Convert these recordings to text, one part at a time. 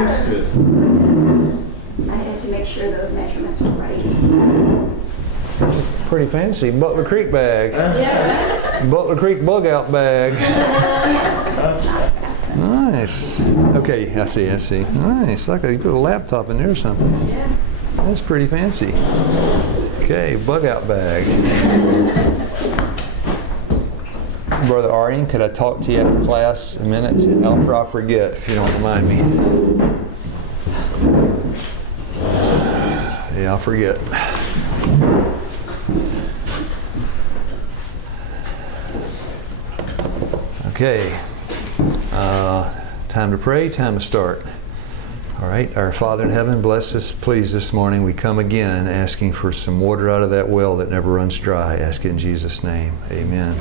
I had to make sure those measurements were right. Pretty fancy. Butler Creek bag. Yeah. Butler Creek bug out bag. It's not fastened. Nice. Okay, I see. Nice. Like you put a laptop in there or something. Yeah. That's pretty fancy. Okay, bug out bag. Brother Arjen, could I talk to you after class a minute? I'll forget if you don't remind me. Yeah, I'll forget. Okay. Time to pray, time to start. All right, our Father in heaven, bless us, please, this morning. We come again asking for some water out of that well that never runs dry. Ask it in Jesus' name. Amen.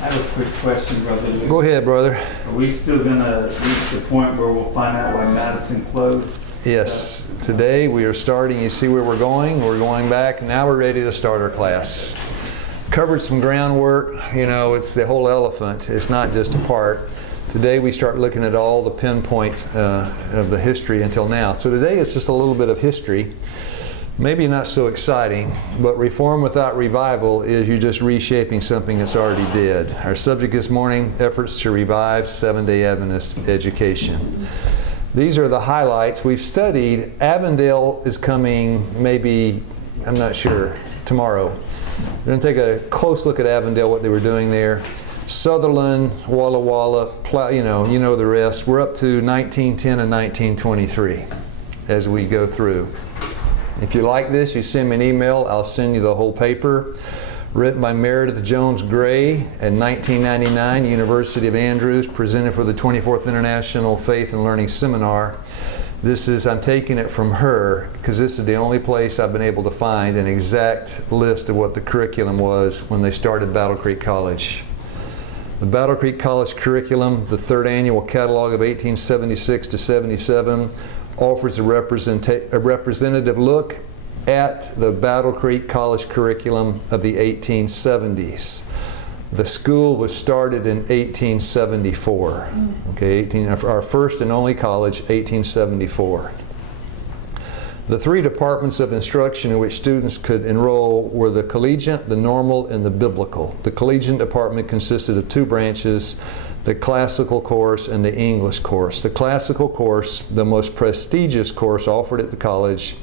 I have a quick question, Brother Luke. Go ahead, brother. Are we still going to reach the point where we'll find out why Madison closed? Yes. Today we are starting. You see where we're going? We're going back. Now we're ready to start our class. Covered some groundwork. You know, it's the whole elephant. It's not just a part. Today we start looking at all the pinpoint of the history until now. So today it's just a little bit of history. Maybe not so exciting, but reform without revival is you just reshaping something that's already dead. Our subject this morning, efforts to revive Seventh-day Adventist education. These are the highlights. We've studied, Avondale is coming maybe, I'm not sure, tomorrow. We're going to take a close look at Avondale, what they were doing there. Sutherland, Walla Walla, you know the rest. We're up to 1910 and 1923 as we go through. If you like this, you send me an email. I'll send you the whole paper. Written by Meredith Jones Gray in 1999, University of Andrews, presented for the 24th International Faith and Learning Seminar. I'm taking it from her because this is the only place I've been able to find an exact list of what the curriculum was when they started Battle Creek College. The Battle Creek College curriculum, the third annual catalog of 1876 to 77, offers a representative look at the Battle Creek College curriculum of the 1870s. The school was started in 1874. Okay, our first and only college, 1874. The three departments of instruction in which students could enroll were the collegiate, the normal, and the biblical. The collegiate department consisted of two branches, the classical course and the English course. The classical course, the most prestigious course offered at the college,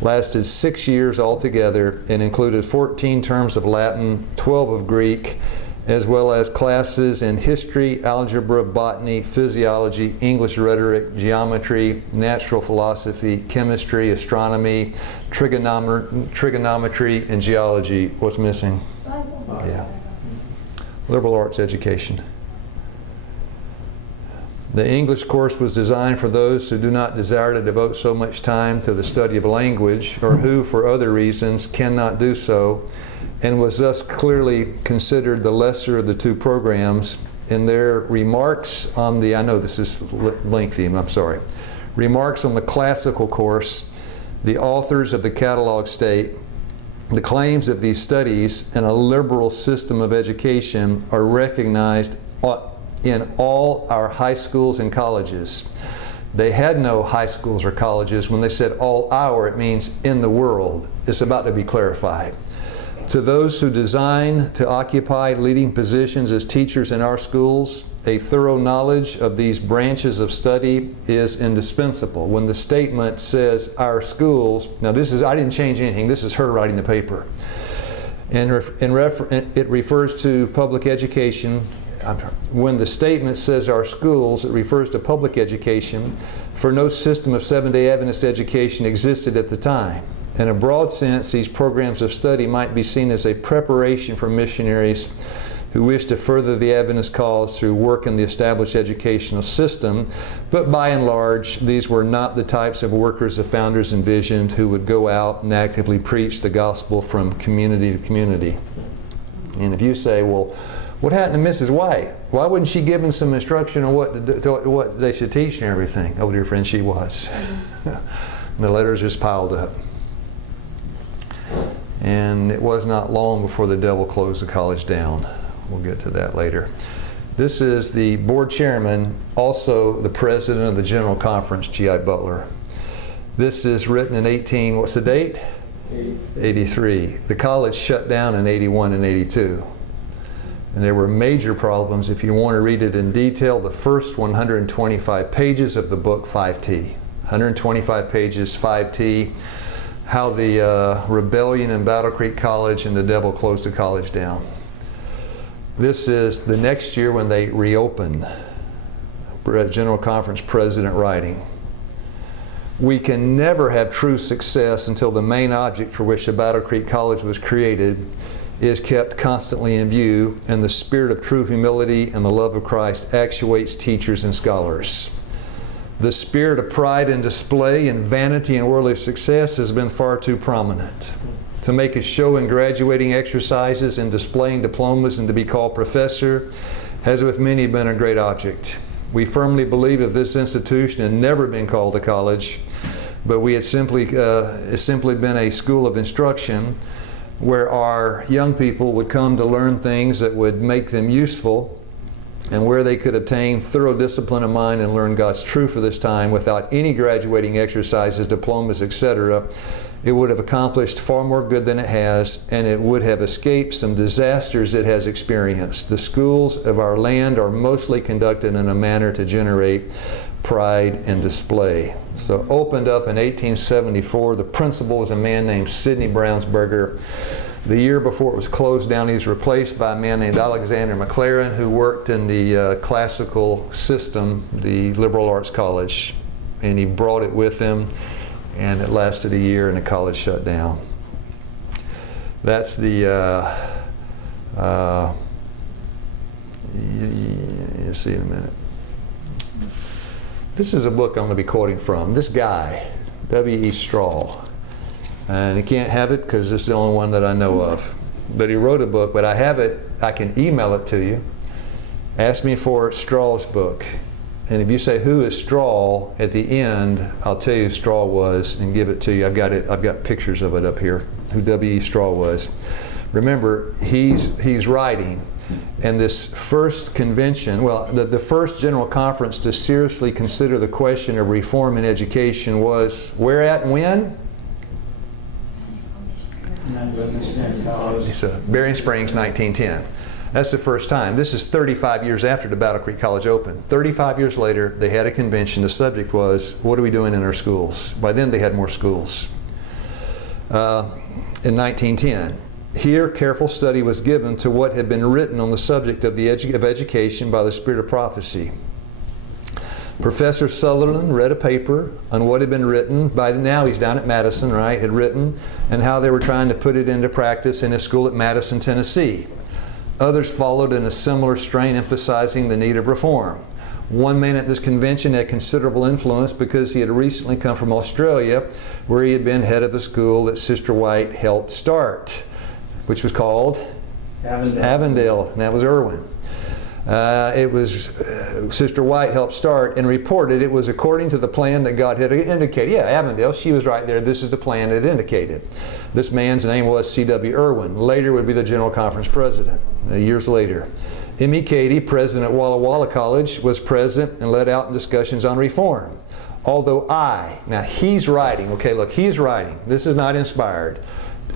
lasted 6 years altogether and included 14 terms of Latin, 12 of Greek, as well as classes in history, algebra, botany, physiology, English rhetoric, geometry, natural philosophy, chemistry, astronomy, trigonometry, and geology. What's missing? Yeah. Liberal arts education. The English course was designed for those who do not desire to devote so much time to the study of language or who, for other reasons, cannot do so, and was thus clearly considered the lesser of the two programs. In their remarks on the, I know this is lengthy, I'm sorry, remarks on the classical course, the authors of the catalog state, the claims of these studies and a liberal system of education are recognized in all our high schools and colleges. They had no high schools or colleges. When they said all our, it means in the world. It's about to be clarified. To those who design to occupy leading positions as teachers in our schools, a thorough knowledge of these branches of study is indispensable. When the statement says our schools, now this is, I didn't change anything, this is her writing the paper. And it refers to public education. When the statement says our schools, it refers to public education, for no system of Seventh-day Adventist education existed at the time. In a broad sense, these programs of study might be seen as a preparation for missionaries who wish to further the Adventist cause through work in the established educational system, but by and large, these were not the types of workers the founders envisioned who would go out and actively preach the gospel from community to community. And if you say, well, what happened to Mrs. White? Why wasn't she given some instruction on what they should teach and everything? Oh, dear friend, she was. The letters just piled up. And it was not long before the devil closed the college down. We'll get to that later. This is the board chairman, also the president of the General Conference, G.I. Butler. This is written in what's the date? 83. The college shut down in 81 and 82. And there were major problems. If you want to read it in detail, the first 125 pages of the book, 5T. 125 pages, 5T, how the rebellion in Butler Creek College and the devil closed the college down. This is the next year when they reopened. General Conference President writing. We can never have true success until the main object for which the Butler Creek College was created is kept constantly in view, and the spirit of true humility and the love of Christ actuates teachers and scholars. The spirit of pride and display and vanity and worldly success has been far too prominent. To make a show in graduating exercises and displaying diplomas and to be called professor has with many been a great object. We firmly believe if this institution had never been called a college, but we had simply been a school of instruction where our young people would come to learn things that would make them useful, and where they could obtain thorough discipline of mind and learn God's truth for this time without any graduating exercises, diplomas, etc., it would have accomplished far more good than it has, and it would have escaped some disasters it has experienced. The schools of our land are mostly conducted in a manner to generate pride and display. So opened up in 1874. The principal was a man named Sidney Brownsberger. The year before it was closed down, he was replaced by a man named Alexander McLaren, who worked in the classical system, the liberal arts college, and he brought it with him, and it lasted a year and the college shut down. That's the you'll see in a minute. This is a book I'm going to be quoting from. This guy, W.E. Straw. And he can't have it because this is the only one that I know of. But he wrote a book, but I have it, I can email it to you. Ask me for Straw's book. And if you say, who is Straw, at the end, I'll tell you who Straw was and give it to you. I've got pictures of it up here, who W.E. Straw was. Remember, he's writing. And this first convention, well, the first General Conference to seriously consider the question of reform in education was where at and when? So, Berrien Springs, 1910. That's the first time. This is 35 years after the Butler Creek College opened. 35 years later, they had a convention. The subject was, what are we doing in our schools? By then, they had more schools. In 1910. Here, careful study was given to what had been written on the subject of education by the Spirit of prophecy. Professor Sutherland read a paper on what had been written. By now, he's down at Madison, right? Had written, and how they were trying to put it into practice in a school at Madison, Tennessee. Others followed in a similar strain, emphasizing the need of reform. One man at this convention had considerable influence because he had recently come from Australia, where he had been head of the school that Sister White helped start, which was called Avondale, and that was Irwin. It was Sister White helped start and reported it was according to the plan that God had indicated. Yeah, Avondale, she was right there. This is the plan it indicated. This man's name was C.W. Irwin. Later would be the General Conference president, years later. M.E. Cady, president at Walla Walla College, was present and led out in discussions on reform. Although now he's writing, okay, look, he's writing. This is not inspired.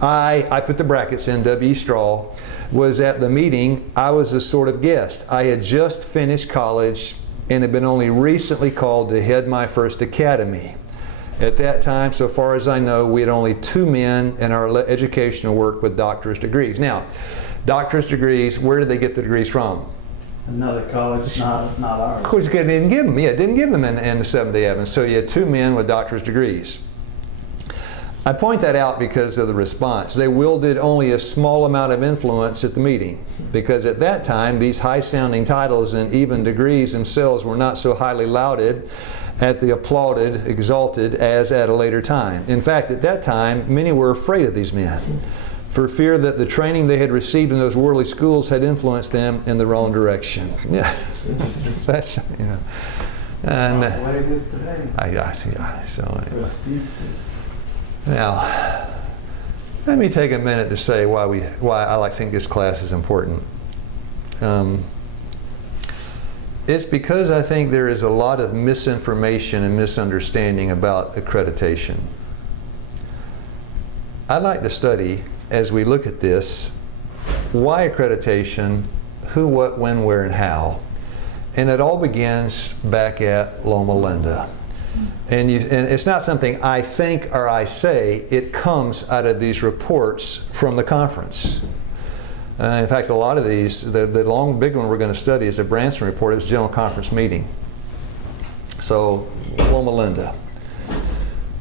I put the brackets in, W.E. Straw, was at the meeting. I was a sort of guest. I had just finished college and had been only recently called to head my first academy. At that time, so far as I know, we had only 2 men in our educational work with doctorate degrees. Now, doctorate degrees, where did they get the degrees from? Another college, not ours. Of course, it didn't give them. Yeah, it didn't give them in the Seventh-day Adventist. So you had 2 men with doctorate degrees. I point that out because of the response. They wielded only a small amount of influence at the meeting, because at that time these high-sounding titles and even degrees themselves were not so highly lauded, applauded, exalted as at a later time. In fact, at that time, many were afraid of these men, for fear that the training they had received in those worldly schools had influenced them in the wrong direction. Yeah, that's, you know. And what it is today. So anyway. Now, let me take a minute to say why I think this class is important. It's because I think there is a lot of misinformation and misunderstanding about accreditation. I'd like to study, as we look at this, why accreditation, who, what, when, where, and how. And it all begins back at Loma Linda. And it's not something I think or I say, it comes out of these reports from the conference. In fact, a lot of these, the long, big one we're going to study is the Branson report. It was a general conference meeting. So, Loma Linda.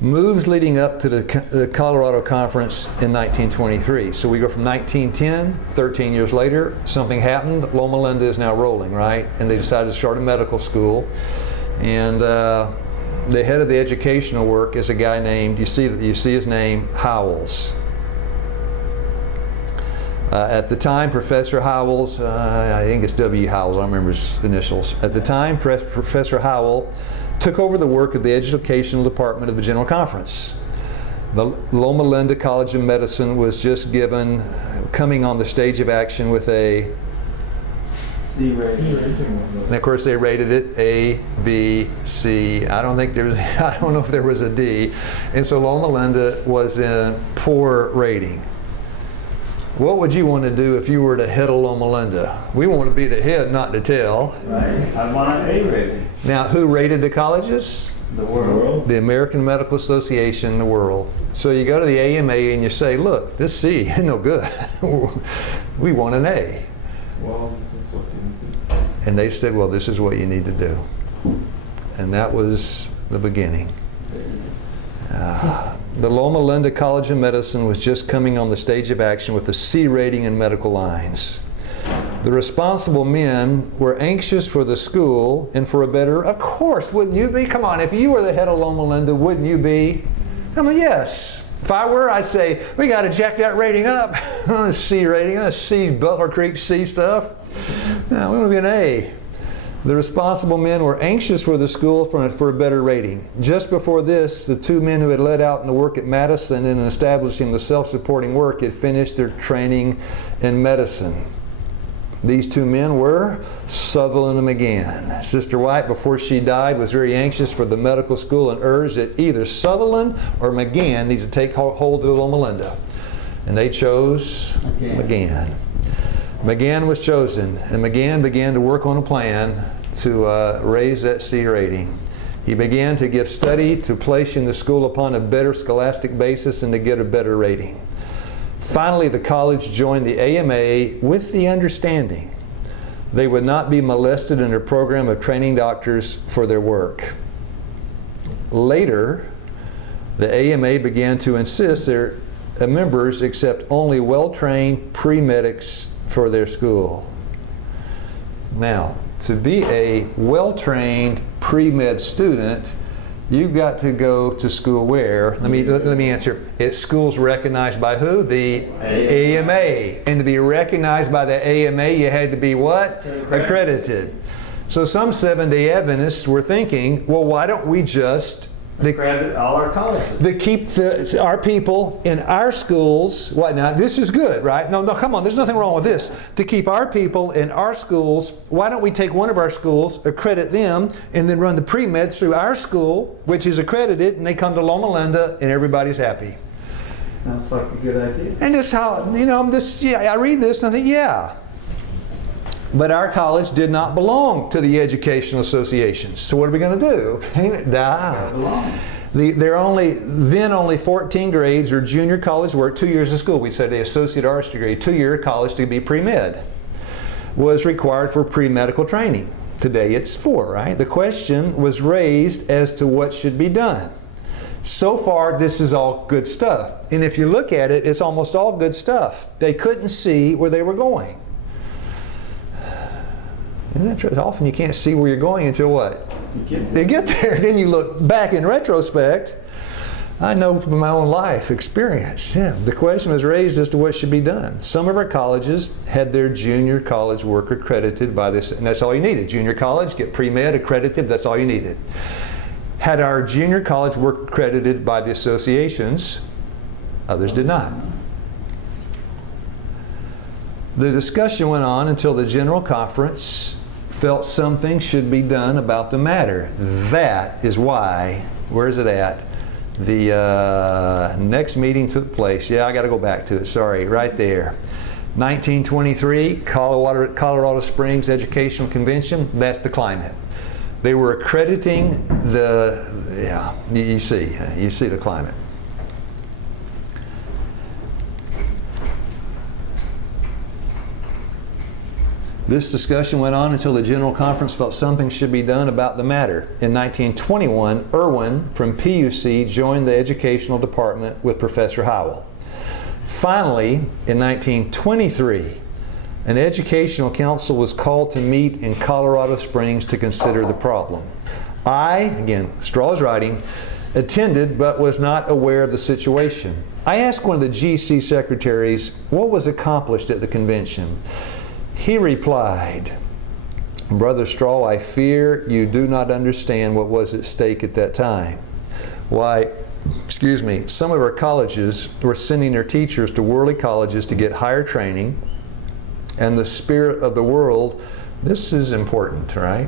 Moves leading up to the Colorado Conference in 1923. So we go from 1910, 13 years later, something happened. Loma Linda is now rolling, right? And they decided to start a medical school. And the head of the educational work is a guy named, you see his name, Howells. At the time, Professor Howells, I think it's W. Howells, I don't remember his initials. At the time, Professor Howell took over the work of the educational department of the General Conference. The Loma Linda College of Medicine was just coming on the stage of action with a C rating. And of course they rated it A, B, C. I don't know if there was a D. And so Loma Linda was in poor rating. What would you want to do if you were the head of Loma Linda? We want to be the head, not the tail. Right. I want an A rating. Now, who rated the colleges? The world. The American Medical Association in the world. So you go to the AMA and you say, look, this C is no good. We want an A. Well, this is what you need to do. And they said, well, this is what you need to do. And that was the beginning. The Loma Linda College of Medicine was just coming on the stage of action with a C rating in medical lines. The responsible men were anxious for the school and for a better, of course, wouldn't you be? Come on, if you were the head of Loma Linda, wouldn't you be? I mean, yes. If I were, I'd say, we got to jack that rating up. C rating, C, Butler Creek C stuff. No, we want to be an A. The responsible men were anxious for the school for a better rating. Just before this, the two men who had led out in the work at Madison in establishing the self-supporting work had finished their training in medicine. These two men were Sutherland and McGann. Sister White, before she died, was very anxious for the medical school and urged that either Sutherland or McGann needs to take hold of Loma Linda. And they chose McGann. McGann was chosen, and McGann began to work on a plan to raise that C rating. He began to give study to placing the school upon a better scholastic basis and to get a better rating. Finally, the college joined the AMA with the understanding they would not be molested in their program of training doctors for their work. Later, the AMA began to insist their members accept only well-trained pre-medics for their school. Now, to be a well-trained pre-med student, you've got to go to school where? Let me answer. It's schools recognized by who? The AMA. And to be recognized by the AMA, you had to be what? Accredited. So some Seventh-day Adventists were thinking, well, why don't we just accredit all our colleges? To keep our people in our schools. What now? This is good, right? No, come on. There's nothing wrong with this. To keep our people in our schools, why don't we take one of our schools, accredit them, and then run the pre-meds through our school, which is accredited, and they come to Loma Linda, and everybody's happy. Sounds like a good idea. And this how I read this and I think, yeah. But our college did not belong to the educational associations. So what are we going to do? There are only 14 grades or junior college work, 2 years of school. We said the associate arts degree, 2-year college to be pre-med, was required for pre-medical training. Today it's 4, right? The question was raised as to what should be done. So far, this is all good stuff. And if you look at it, it's almost all good stuff. They couldn't see where they were going. Isn't that true? Often you can't see where you're going until what? You get there, then you look back in retrospect. I know from my own life experience. Yeah, the question was raised as to what should be done. Some of our colleges had their junior college work accredited by this, and that's all you needed. Junior college, get pre-med accredited, that's all you needed. Had our junior college work accredited by the associations, others did not. The discussion went on until the General Conference felt something should be done about the matter. That is why, where is it at? The next meeting took place. Yeah, I got to go back to it. Sorry, right there. 1923, Colorado Springs Educational Convention. That's the climate. They were accrediting the, yeah, you see the climate. This discussion went on until the General Conference felt something should be done about the matter. In 1921, Irwin from PUC joined the Educational Department with Professor Howell. Finally, in 1923, an educational council was called to meet in Colorado Springs to consider the problem. I, again, Straw's writing, attended but was not aware of the situation. I asked one of the GC secretaries what was accomplished at the convention. He replied, "Brother Straw, I fear you do not understand what was at stake at that time. Why, some of our colleges were sending their teachers to worldly colleges to get higher training, and the spirit of the world," this is important, right?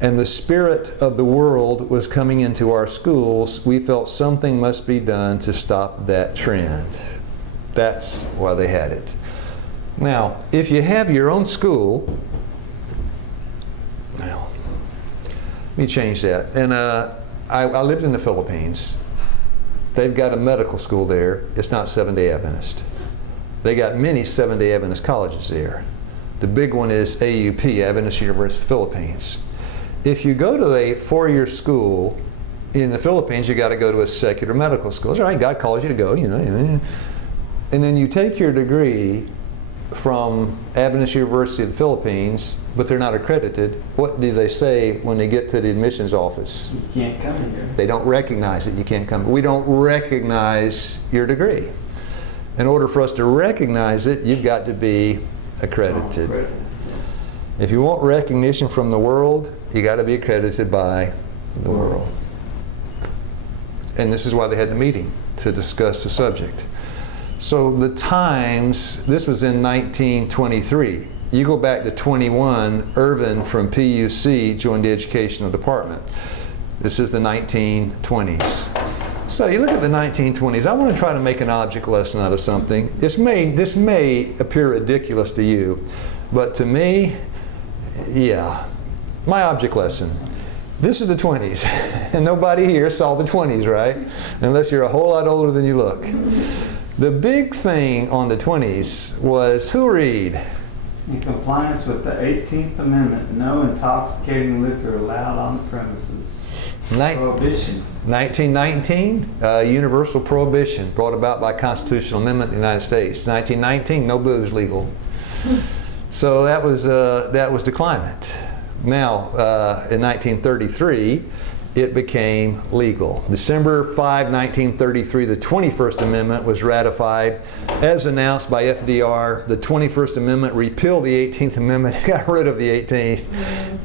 "And the spirit of the world was coming into our schools. We felt something must be done to stop that trend." That's why they had it. Now, if you have your own school, well, let me change that. And I lived in the Philippines. They've got a medical school there. It's not Seventh-day Adventist. They got many Seventh-day Adventist colleges there. The big one is AUP, Adventist University of the Philippines. If you go to a four-year school in the Philippines, you got to go to a secular medical school. It's all right, God calls you to go, and then you take your degree from Adventist University of the Philippines, but they're not accredited. What do they say when they get to the admissions office? You can't come in here. They don't recognize it. You can't come. We don't recognize your degree. In order for us to recognize it, you've got to be accredited. If you want recognition from the world, you got to be accredited by the world. And this is why they had the meeting, to discuss the subject. So the times, this was in 1923. You go back to 21, Irvin from PUC joined the Educational Department. This is the 1920s. So you look at the 1920s. I want to try to make an object lesson out of something. This may appear ridiculous to you, but to me, yeah. My object lesson. This is the 20s, and nobody here saw the 20s, right? Unless you're a whole lot older than you look. The big thing on the 20s was, who read? In compliance with the 18th Amendment, no intoxicating liquor allowed on the premises. Prohibition. 1919, universal prohibition brought about by constitutional amendment in the United States. 1919, no booze legal. So that was the climate. Now, in 1933, it became legal. December 5, 1933, the 21st Amendment was ratified. As announced by S.D.A, the 21st Amendment repealed the 18th Amendment, got rid of the 18th,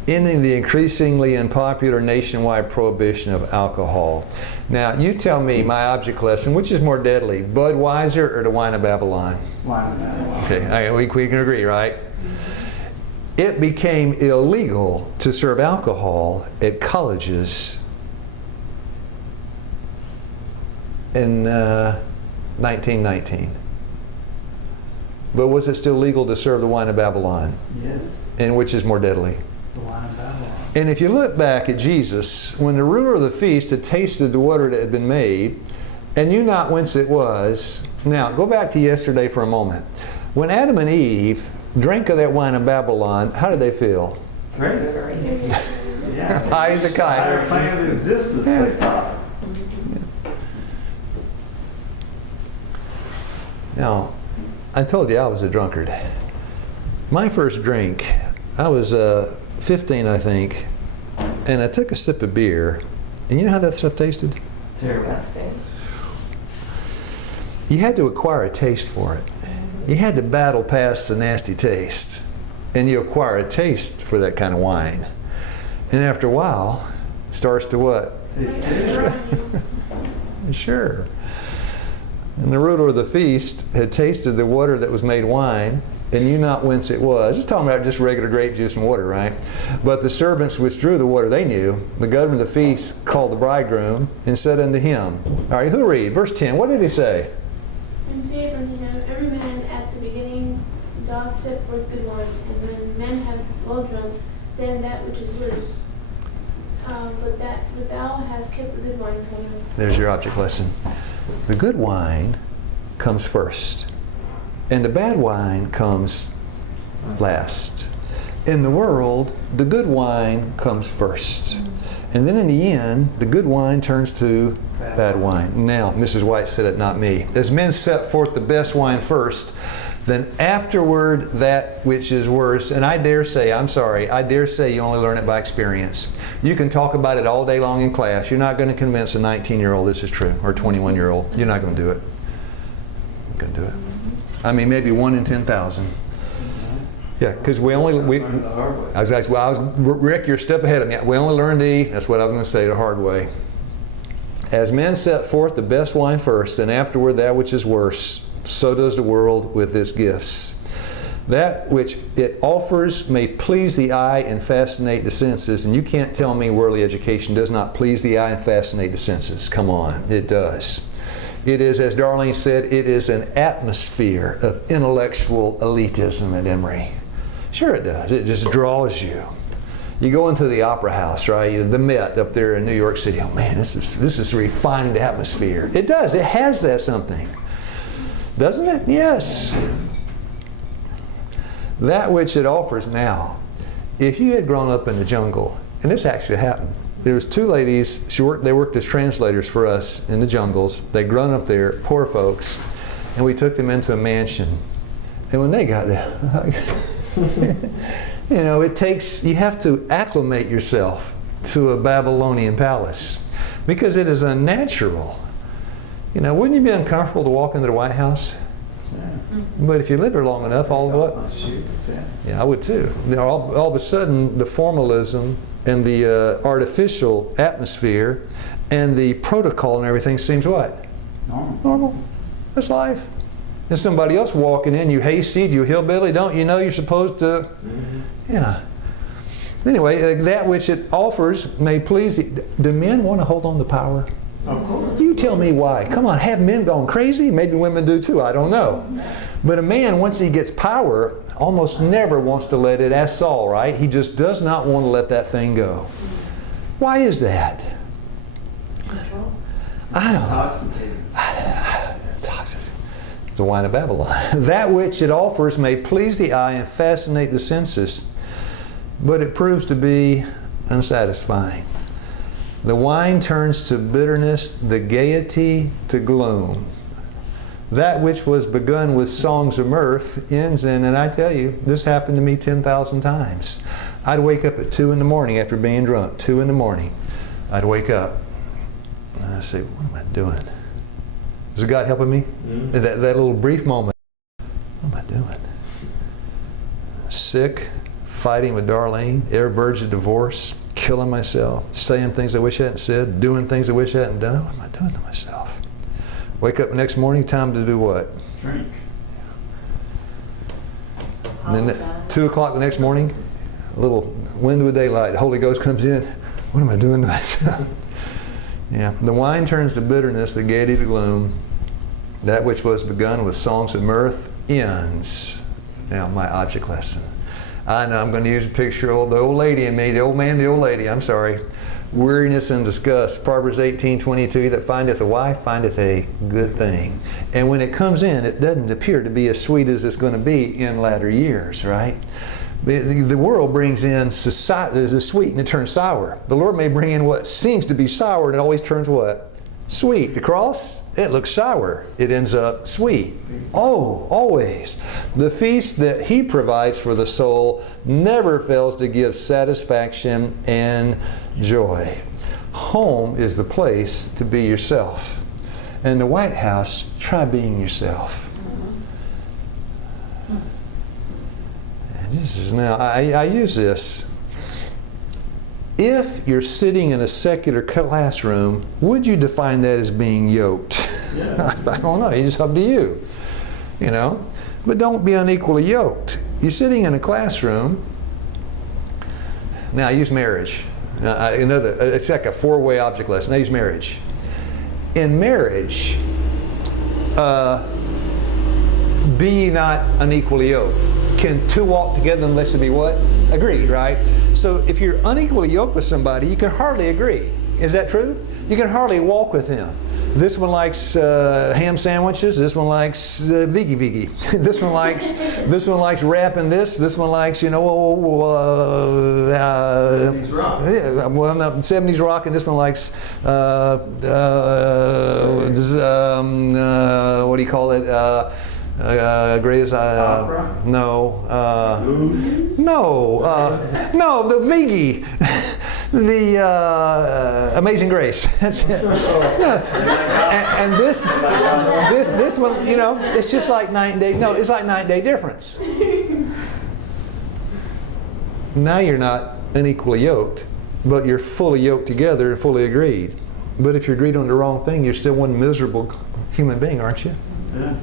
ending the increasingly unpopular nationwide prohibition of alcohol. Now, you tell me, my object lesson, which is more deadly, Budweiser or the wine of Babylon? Wine of Babylon. Okay, we can agree, right? It became illegal to serve alcohol at colleges in 1919. But was it still legal to serve the wine of Babylon? Yes. And which is more deadly? The wine of Babylon. And if you look back at Jesus, when the ruler of the feast had tasted the water that had been made, and knew not whence it was. Now, go back to yesterday for a moment. When Adam and Eve drank of that wine of Babylon, how did they feel? Great. Yeah. High as a kite. Higher plane of existence, they thought. Now, I told you I was a drunkard. My first drink, I was 15, I think, and I took a sip of beer, and you know how that stuff tasted? Terrible. You had to acquire a taste for it. You had to battle past the nasty taste, and you acquire a taste for that kind of wine. And after a while, it starts to what? Sure. And the ruler of the feast had tasted the water that was made wine, and knew not whence it was. It's talking about just regular grape juice and water, right? But the servants withdrew the water they knew. The governor of the feast called the bridegroom and said unto him, all right, who read? Verse 10, what did he say? And saith unto him, every man at the beginning doth set forth good wine, and when men have well drunk, then that which is worse. But thou hast kept the good wine till now. There's your object lesson. The good wine comes first, and the bad wine comes last. In the world, the good wine comes first. And then in the end, the good wine turns to bad wine. Now, Mrs. White said it, not me. As men set forth the best wine first, then afterward that which is worse. And I dare say you only learn it by experience. You can talk about it all day long in class. You're not going to convince a 19-year-old this is true, or a 21-year-old. You're not going to do it. You're going to do it. I mean, maybe 1 in 10,000. Yeah, because Rick, you're a step ahead of me. We only learned E. That's what I was going to say, the hard way. As men set forth the best wine first, and afterward that which is worse, so does the world with its gifts. That which it offers may please the eye and fascinate the senses. And you can't tell me worldly education does not please the eye and fascinate the senses. Come on, it does. It is, as Darlene said, it is an atmosphere of intellectual elitism at Emory. Sure it does. It just draws you. You go into the Opera House, right? The Met up there in New York City. Oh man, this is a refined atmosphere. It does. It has that something. Doesn't it? Yes. That which it offers now. If you had grown up in the jungle, and this actually happened. There was 2 ladies, they worked as translators for us in the jungles. They'd grown up there, poor folks, and we took them into a mansion. And when they got there, you know, you have to acclimate yourself to a Babylonian palace because it is unnatural. You know, wouldn't you be uncomfortable to walk into the White House? Yeah. But if you live there long enough, all of what? Yeah, I would too. You know, all of a sudden, the formalism and the artificial atmosphere and the protocol and everything seems what? Normal. That's life. And somebody else walking in, you hayseed, you hillbilly, don't you know you're supposed to? Yeah. Anyway, that which it offers may please the. Do men want to hold on to power? Of course. You tell me why. Come on, have men gone crazy? Maybe women do too, I don't know. But a man, once he gets power, almost never wants to let it, as Saul, right? He just does not want to let that thing go. Why is that? Control. I don't know. It's the wine of Babylon. That which it offers may please the eye and fascinate the senses, but it proves to be unsatisfying. The wine turns to bitterness, the gaiety to gloom. That which was begun with songs of mirth ends in, and I tell you, this happened to me 10,000 times. I'd wake up at 2 in the morning after being drunk, 2 in the morning. I'd wake up and I'd say, what am I doing? Is God helping me? Mm-hmm. That little brief moment, what am I doing? Sick, fighting with Darlene, air verge of divorce, killing myself, saying things I wish I hadn't said, doing things I wish I hadn't done. What am I doing to myself? Wake up the next morning, time to do what? Drink. And then at 2 o'clock the next morning, a little window of daylight, the Holy Ghost comes in. What am I doing to myself? Yeah, the wine turns to bitterness, the gaiety to gloom. That which was begun with songs of mirth ends. Now, my object lesson. I know I'm going to use a picture of the old lady in me, the old man, the old lady, I'm sorry. Weariness and disgust. Proverbs 18:22, that findeth a wife findeth a good thing. And when it comes in, it doesn't appear to be as sweet as it's going to be in latter years, right? The world brings in society, the sweet, and it turns sour. The Lord may bring in what seems to be sour, and it always turns what? Sweet. The cross, it looks sour. It ends up sweet. Oh, always. The feast that He provides for the soul never fails to give satisfaction and joy. Home is the place to be yourself. And the White House, try being yourself. And this is now, I use this. If you're sitting in a secular classroom, would you define that as being yoked? Yeah. I don't know. It's up to you. You know, But don't be unequally yoked. You're sitting in a classroom. Now use marriage. It's like a 4-way object lesson. Now use marriage. In marriage, be ye not unequally yoked. Can two walk together unless they be what? Agreed, right? So if you're unequally yoked with somebody, you can hardly agree. Is that true? You can hardly walk with them. This one likes ham sandwiches. This one likes veggie. This one likes rap and this. This one likes 70s rock. Yeah, well, no, 70s rock, and this one likes what do you call it? Greatest Opera? No. Blues? No, the Vigi, the Amazing Grace. That's it. And this one, it's just like night and day. No, it's like night and day difference. Now you're not unequally yoked, but you're fully yoked together and fully agreed. But if you're agreed on the wrong thing, you're still one miserable human being, aren't you? Yeah.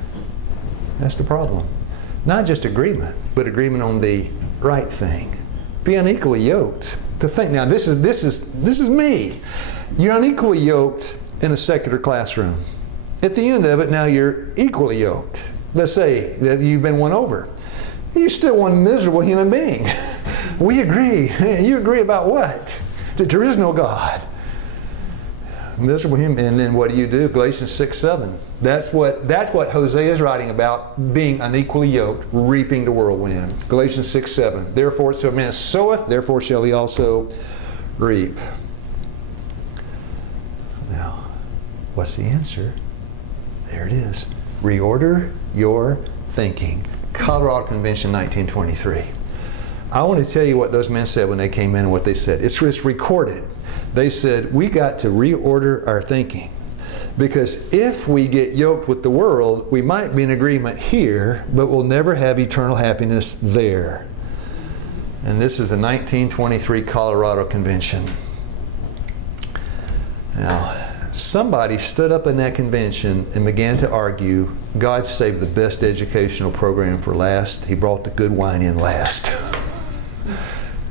That's the problem. Not just agreement, but agreement on the right thing. Be unequally yoked. To think now, this is me. You're unequally yoked in a secular classroom. At the end of it, now you're equally yoked. Let's say that you've been won over. You're still one miserable human being. We agree. You agree about what? That there is no God. Miserable human. And then what do? Galatians 6:7. That's what Hosea is writing about, being unequally yoked, reaping the whirlwind. Galatians 6:7. Therefore, so a man soweth, therefore shall he also reap. Now, what's the answer? There it is. Reorder your thinking. Colorado Convention, 1923. I want to tell you what those men said when they came in and what they said. It's recorded. They said, we got to reorder our thinking. Because if we get yoked with the world, we might be in agreement here, but we'll never have eternal happiness there. And this is the 1923 Colorado Convention. Now, somebody stood up in that convention and began to argue, God saved the best educational program for last. He brought the good wine in last.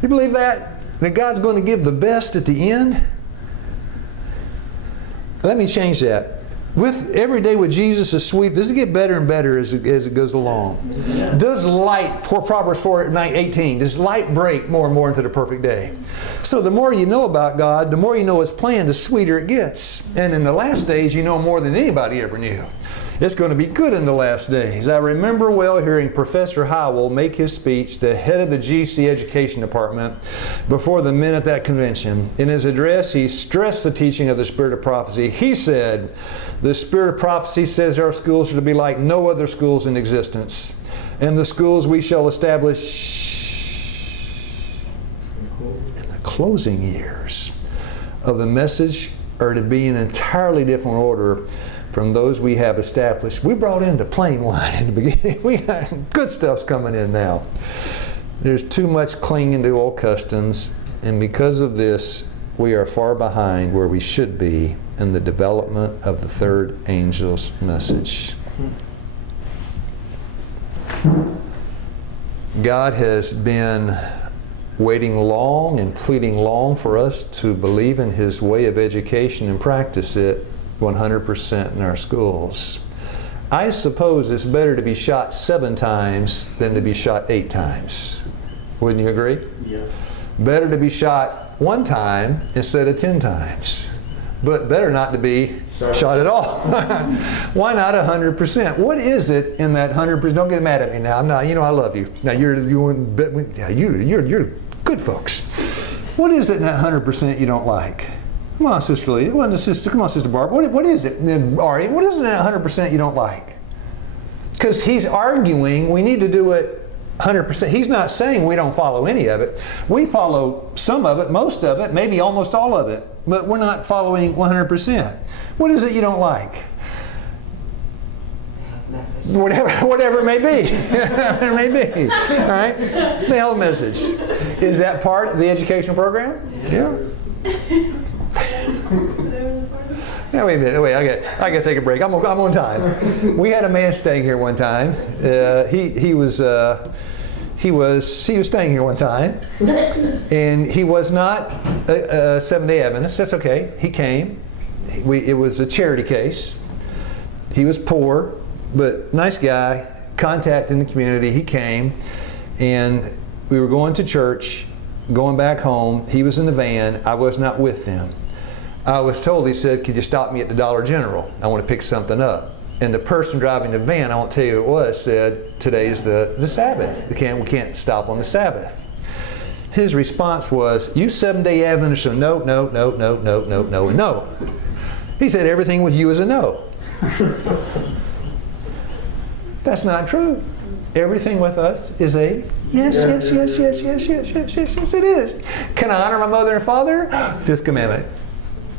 You believe that? That God's going to give the best at the end? Let me change that. With every day with Jesus is sweet. Does it get better and better as it goes along? Yeah. Does light, for Proverbs 4:18, does light break more and more into the perfect day? So the more you know about God, the more you know His plan, the sweeter it gets. And in the last days, you know more than anybody ever knew. It's going to be good in the last days. I remember well hearing Professor Howell make his speech, the head of the GC Education Department, before the men at that convention. In his address, he stressed the teaching of the Spirit of Prophecy. He said, the Spirit of Prophecy says our schools are to be like no other schools in existence. And the schools we shall establish in the closing years of the message are to be in an entirely different order from those we have established. We brought in the plain wine in the beginning. We got good stuff's coming in now. There's too much clinging to old customs, and because of this, we are far behind where we should be in the development of the third angel's message. God has been waiting long and pleading long for us to believe in His way of education and practice it 100% in our schools. I suppose it's better to be shot 7 times than to be shot 8 times. Wouldn't you agree? Yes. Better to be shot 1 time instead of 10 times. But better not to be shot at all. Why not 100%? What is it in that 100%? Don't get mad at me now. I'm not, I love you. Now you're good folks. What is it in that 100% you don't like? Come on, Sister Lee. Come on, Sister Barb. What is it? And then Ari, what is it in that 100% you don't like? Because he's arguing we need to do it 100%. He's not saying we don't follow any of it. We follow some of it, most of it, maybe almost all of it, but we're not following 100%. What is it you don't like? Whatever it may be. It may be. All right? The health message. Is that part of the educational program? Yeah. Now, wait a minute. Wait, I got to take a break. I'm on time. We had a man staying here one time. He was staying here one time, and he was not a Seventh-day Adventist. That's okay. He came. It was a charity case. He was poor, but nice guy, contact in the community. He came, and we were going to church, going back home. He was in the van. I was not with them. I was told, he said, could you stop me at the Dollar General? I want to pick something up. And the person driving the van, I won't tell you who it was, said, today's the Sabbath. We can't stop on the Sabbath. His response was, you Seventh-day Adventists are no, no, no, no, no, no, no, and no. He said, everything with you is a no. That's not true. Everything with us is a yes, yes, yes, yes, yes, yes, yes, yes, yes, it is. Can I honor my mother and father? Fifth commandment.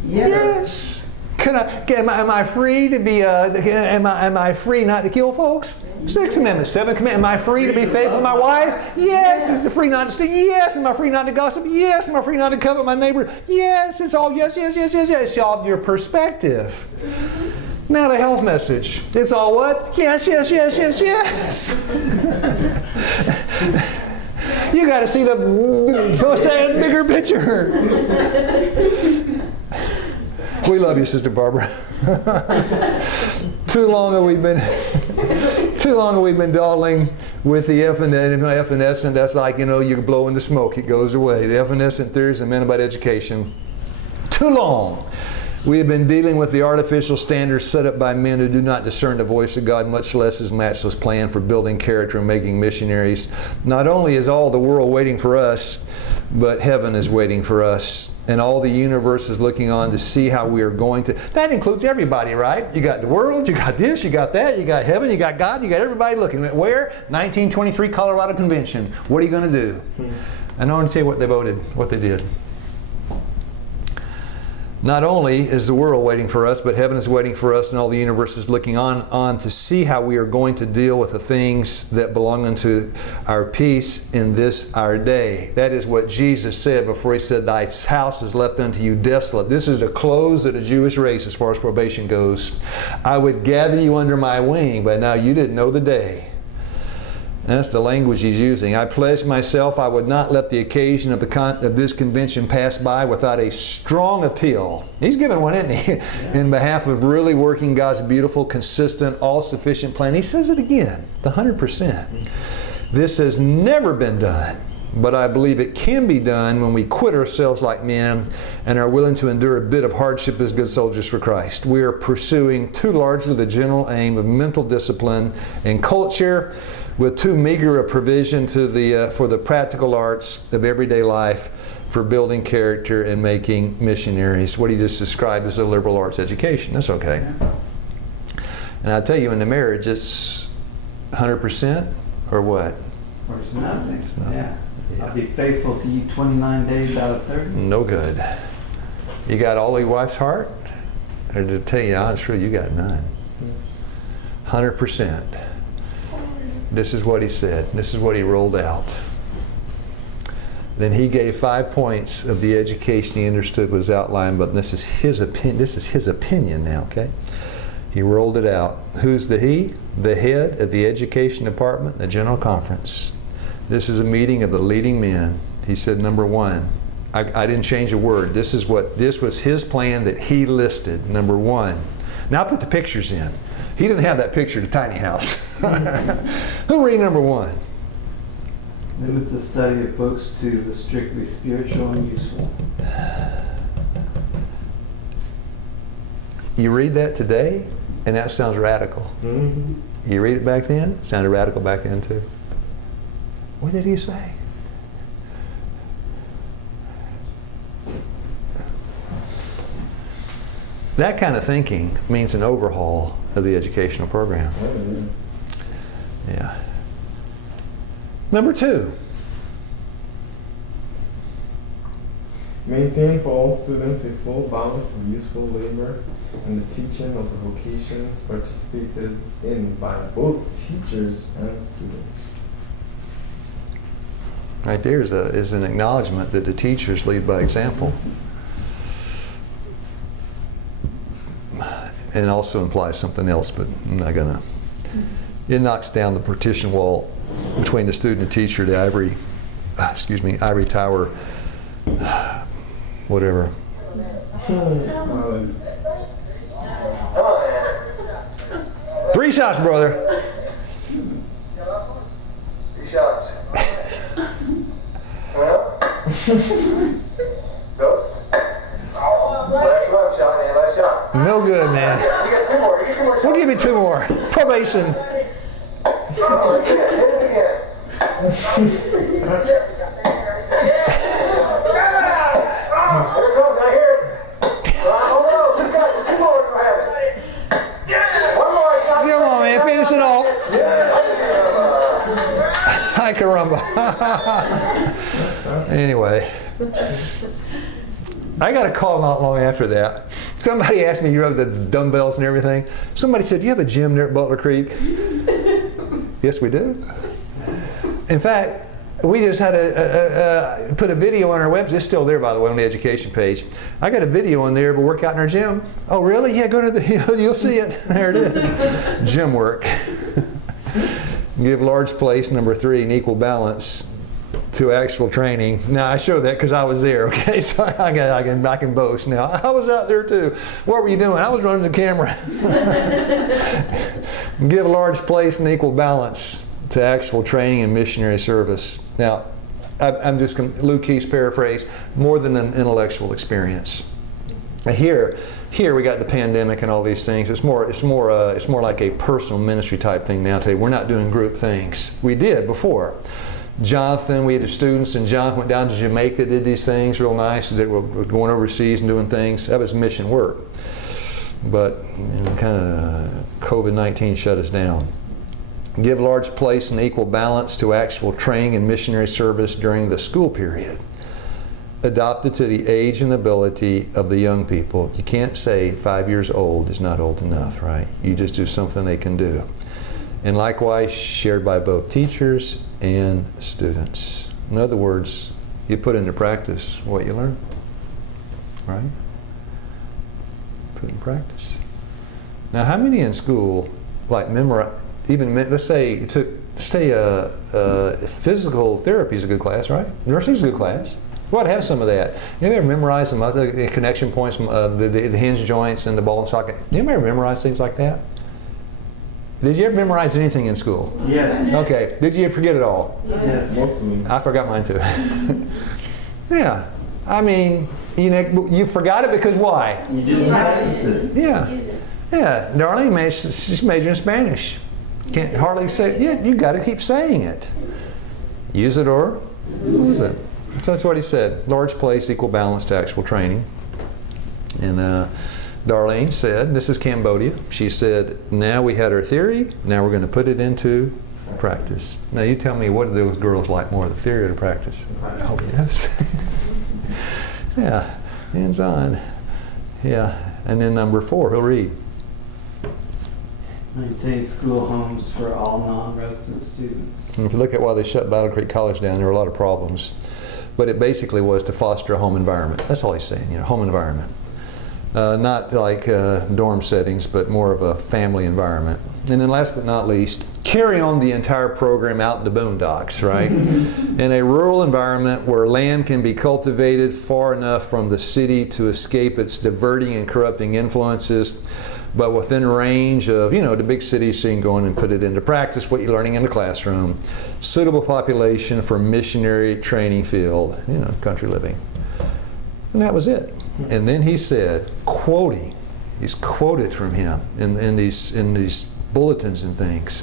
Yes. Am I free to be? Am I free not to kill folks? Sixth Amendment. Seventh Commandment. Am I free to be faithful to my wife? Yes. Is it free not to steal? Yes. Am I free not to gossip? Yes. Am I free not to covet my neighbor? Yes. It's all yes, yes, yes, yes, yes. It's all your perspective. Now the health message. It's all what? Yes, yes, yes, yes, yes. You got to see the bigger picture. We love you, Sister Barbara. Too long have we been dawdling with the evanescent. That's like, you're blowing the smoke, it goes away. The evanescent theories and men about education. Too long. We have been dealing with the artificial standards set up by men who do not discern the voice of God, much less His matchless plan for building character and making missionaries. Not only is all the world waiting for us, but heaven is waiting for us. And all the universe is looking on to see how we are going to. That includes everybody, right? You got the world, you got this, you got that, you got heaven, you got God, you got everybody looking. Where? 1923 Colorado Convention. What are you going to do? And I want to tell you what they voted, what they did. Not only is the world waiting for us, but heaven is waiting for us, and all the universe is looking on to see how we are going to deal with the things that belong unto our peace in this our day. That is what Jesus said before He said, thy house is left unto you desolate. This is the close of the Jewish race as far as probation goes. I would gather you under my wing, but now you didn't know the day. And that's the language He's using. I pledged myself I would not let the occasion of this convention pass by without a strong appeal. He's given one, isn't he? In behalf of really working God's beautiful, consistent, all-sufficient plan. He says it again, the 100%. This has never been done, but I believe it can be done when we quit ourselves like men and are willing to endure a bit of hardship as good soldiers for Christ. We are pursuing too largely the general aim of mental discipline and culture, with too meager a provision to for the practical arts of everyday life for building character and making missionaries. What he just described as a liberal arts education. That's okay. And I tell you, in the marriage, it's 100% or what? Or it's nothing. Yeah. I'll be faithful to you 29 days out of 30. No good. You got all your wife's heart? Or to tell you honestly, you got none. 100%. This is what he said. This is what he rolled out. Then he gave 5 points of the education he understood was outlined, but this is his opinion. This is his opinion now, okay? He rolled it out. Who's the he? The head of the education department, the General Conference. This is a meeting of the leading men. He said, number one, I didn't change a word. This was his plan that he listed. Number one. Now put the pictures in. He didn't have that picture of the tiny house. Who read number one? Limit the study of books to the strictly spiritual and useful. You read that today, and that sounds radical. Mm-hmm. You read it back then, it sounded radical back then too. What did he say? That kind of thinking means an overhaul of the educational program. Yeah. Number two. Maintain for all students a full balance of useful labor and the teaching of the vocations participated in by both teachers and students. Right there is an acknowledgement that the teachers lead by example. and also implies something else, but I'm not gonna. It knocks down the partition wall between the student and teacher, the ivory tower, whatever. 3 shots, brother. 3 shots. Go. Last one, Johnny. Last shot. No good, man. You got 2 more. You get 2 more. We'll give you 2 more. Probation. Oh, hit it again. Here it comes. I hear it. Oh no! 2 more. We're having it. 1 more shot. Come on, man. Finish it off. Hi, caramba. Anyway. I got a call not long after that. Somebody asked me, you have the dumbbells and everything. Somebody said, do you have a gym there at Butler Creek? Yes, we do. In fact, we just had put a video on our website. It's still there, by the way, on the education page. I got a video on there of a workout in our gym. Oh, really? Yeah, go to the, you'll see it. There it is. Gym work. Give large place, number 3, in equal balance to actual training. Now I show that because I was there, okay? So I can boast now. I was out there too. What were you doing? I was running the camera. Give large place and equal balance to actual training and missionary service. Now, I'm just going to Luke Keith's paraphrase, more than an intellectual experience. Here we got the pandemic and all these things. It's more like a personal ministry type thing now today. We're not doing group things. We did before. Jonathan, we had the students, and Jonathan went down to Jamaica, did these things real nice. They were going overseas and doing things. That was mission work. But kind of COVID-19 shut us down. Give large place and equal balance to actual training and missionary service during the school period. Adopted to the age and ability of the young people. You can't say 5 years old is not old enough, right? You just do something they can do. And likewise shared by both teachers and students. In other words, you put into practice what you learn, right? Put in practice. Now, how many in school like memorize? Even let's say physical therapy is a good class, right? Nursing is a good class. We ought to have some of that. You ever memorize some other connection points, the hinge joints and the ball and socket? You ever memorize things like that? Did you ever memorize anything in school? Yes. Okay. Did you forget it all? Yes. Most of them. I forgot mine too. Yeah. I mean, you forgot it because why? You didn't practice it. Yeah. Yeah. Darlene, she's majoring in Spanish. Can't hardly say, yeah, you got to keep saying it. Use it or lose it. So that's what he said. Large place, equal balance to actual training. And Darlene said, this is Cambodia, she said, now we had our theory, now we're going to put it into practice. Now you tell me, what do those girls like more, the theory or the practice? Oh, yes. Yeah, hands-on. Yeah, and then number 4, he'll read. Maintain school homes for all non-resident students. And if you look at why they shut Butler Creek College down, there were a lot of problems. But it basically was to foster a home environment. That's all he's saying, home environment. Not like dorm settings, but more of a family environment. And then last but not least, carry on the entire program out in the Boondocks, right? In a rural environment where land can be cultivated far enough from the city to escape its diverting and corrupting influences, but within range of, the big cities, so you can go in and put it into practice, what you're learning in the classroom. Suitable population for missionary training field, country living. And that was it. And then he said, he's quoted from him in these bulletins and things.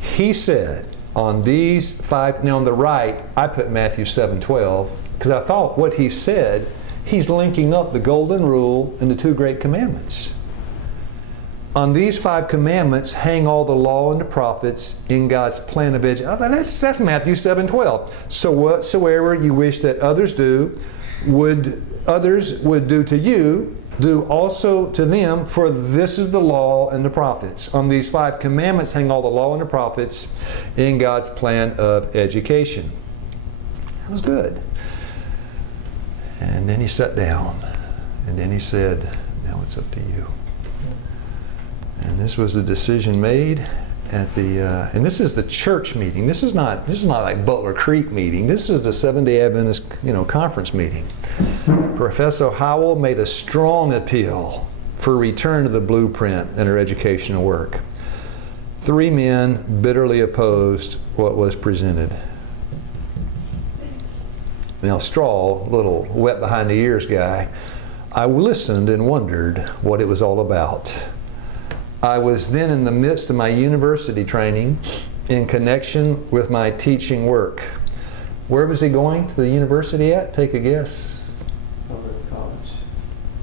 He said, on these 5, now on the right, I put Matthew 7:12, because I thought what he said, he's linking up the golden rule and the 2 great commandments. On these 5 commandments hang all the law and the prophets in God's plan of education. That's Matthew 7:12. So whatsoever you wish that others would do to you, do also to them, for this is the law and the prophets. On these 5 commandments hang all the law and the prophets in God's plan of education. That was good. And then he sat down, and then he said, now it's up to you. And this was the decision made at the, and this is the church meeting. This is not like Butler Creek meeting. This is the Seventh-day Adventist, conference meeting. Professor Howell made a strong appeal for return to the blueprint in her educational work. 3 men bitterly opposed what was presented. Now, Straw, little wet behind the ears guy, I listened and wondered what it was all about. I was then in the midst of my university training in connection with my teaching work. Where was he going to the university at? Take a guess. Over at college.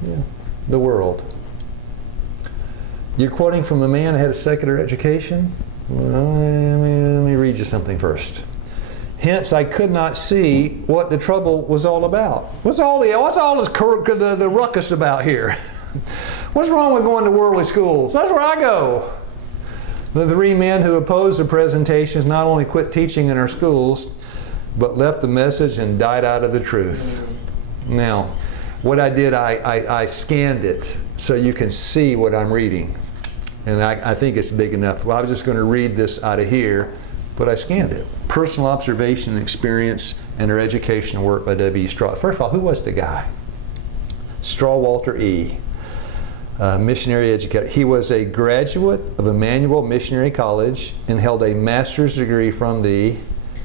Yeah, the world. You're quoting from a man who had a secular education? Well, let me read you something first. Hence, I could not see what the trouble was all about. What's all this the ruckus about here? What's wrong with going to worldly schools? That's where I go. The 3 men who opposed the presentations not only quit teaching in our schools, but left the message and died out of the truth. Now, what I did, I scanned it so you can see what I'm reading. And I think it's big enough. Well, I was just going to read this out of here, but I scanned it. Personal observation and experience in her educational work by W.E. Straw. First of all, who was the guy? Straw Walter E., missionary educator. He was a graduate of Emmanuel Missionary College and held a master's degree from the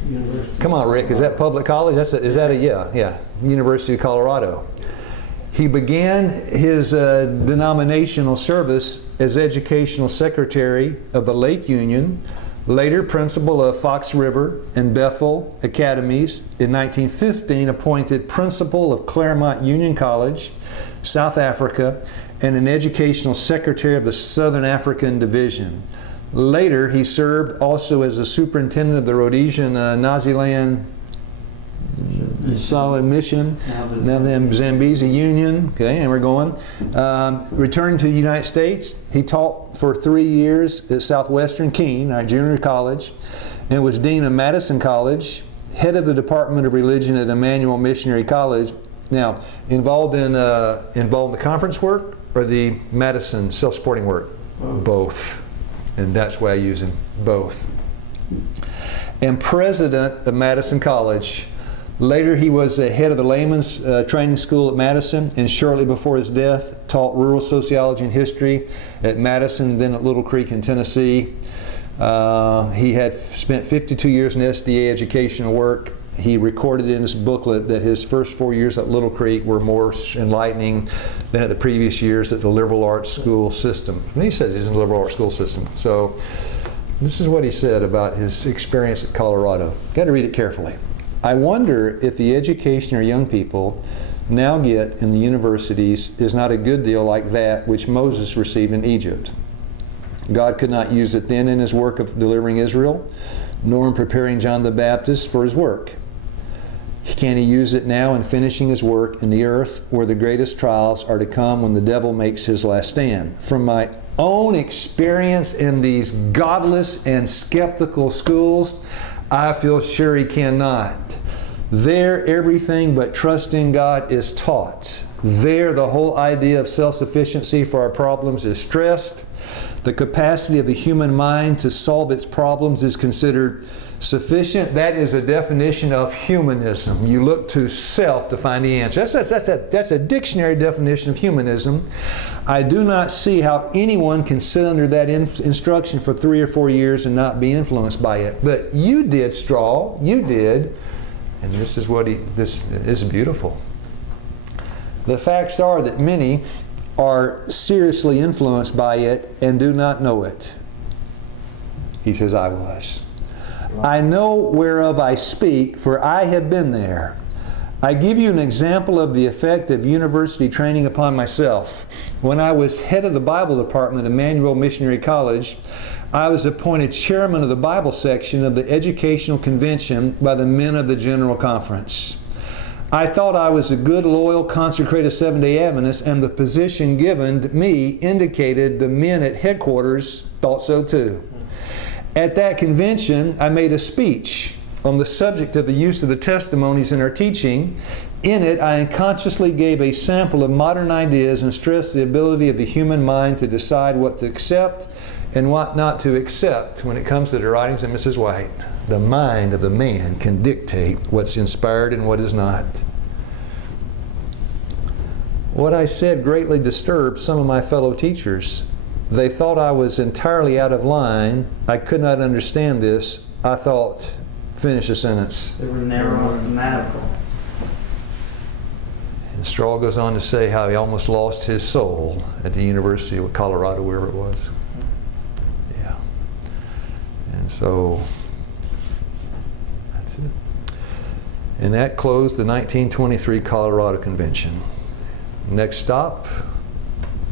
University. Come on, Rick, is that public college? Yeah, University of Colorado. He began his denominational service as educational secretary of the Lake Union, later principal of Fox River and Bethel Academies. In 1915, appointed principal of Claremont Union College, South Africa, and an educational secretary of the Southern African Division. Later, he served also as a superintendent of the Rhodesian Naziland Solid Mission, now the Zambezi Union. Okay, and we're going. Returned to the United States, he taught for 3 years at Southwestern Keene, junior college, and was dean of Madison College, head of the Department of Religion at Emmanuel Missionary College. Now, involved in the conference work or the Madison self-supporting work? Both. And that's why I use them both. And president of Madison College. Later, he was the head of the layman's training school at Madison, and shortly before his death, taught rural sociology and history at Madison, then at Little Creek in Tennessee. He had spent 52 years in S.D.A. educational work. He recorded in his booklet that his first 4 years at Little Creek were more enlightening than at the previous years at the liberal arts school system. And he says he's in the liberal arts school system. So this is what he said about his experience at Colorado. Got to read it carefully. I wonder if the education our young people now get in the universities is not a good deal like that which Moses received in Egypt. God could not use it then in his work of delivering Israel, nor in preparing John the Baptist for his work. Can he use it now in finishing his work in the earth where the greatest trials are to come when the devil makes his last stand? From my own experience in these godless and skeptical schools, I feel sure he cannot. There, everything but trusting God is taught. There, the whole idea of self-sufficiency for our problems is stressed. The capacity of the human mind to solve its problems is considered sufficient. That is a definition of humanism. You look to self to find the answer. That's a dictionary definition of humanism. I do not see how anyone can sit under that instruction for 3 or 4 years and not be influenced by it. But you did, Straw. You did. And this is this is beautiful. The facts are that many are seriously influenced by it and do not know it. He says, I was. I know whereof I speak, for I have been there. I give you an example of the effect of university training upon myself. When I was head of the Bible department at Emmanuel Missionary College, I was appointed chairman of the Bible section of the Educational Convention by the men of the General Conference. I thought I was a good, loyal, consecrated Seventh-day Adventist, and the position given to me indicated the men at headquarters thought so too. At that convention, I made a speech on the subject of the use of the testimonies in our teaching, In it, I unconsciously gave a sample of modern ideas and stressed the ability of the human mind to decide what to accept and what not to accept when it comes to the writings of Mrs. White. The mind of the man can dictate what's inspired and what is not. What I said greatly disturbed some of my fellow teachers. They thought I was entirely out of line. I could not understand this. I thought, finish the sentence. They were narrow and fanatical. And Strahl goes on to say how he almost lost his soul at the University of Colorado, wherever it was. Yeah. And so, that's it. And that closed the 1923 Colorado Convention. Next stop,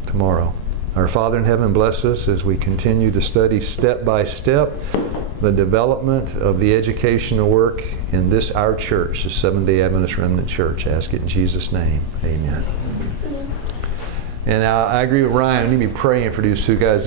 tomorrow. Our Father in heaven, bless us as we continue to study step by step the development of the educational work in this, our church, the Seventh-day Adventist Remnant Church. I ask it in Jesus' name. Amen. And I agree with Ryan. We need to be praying for these two guys.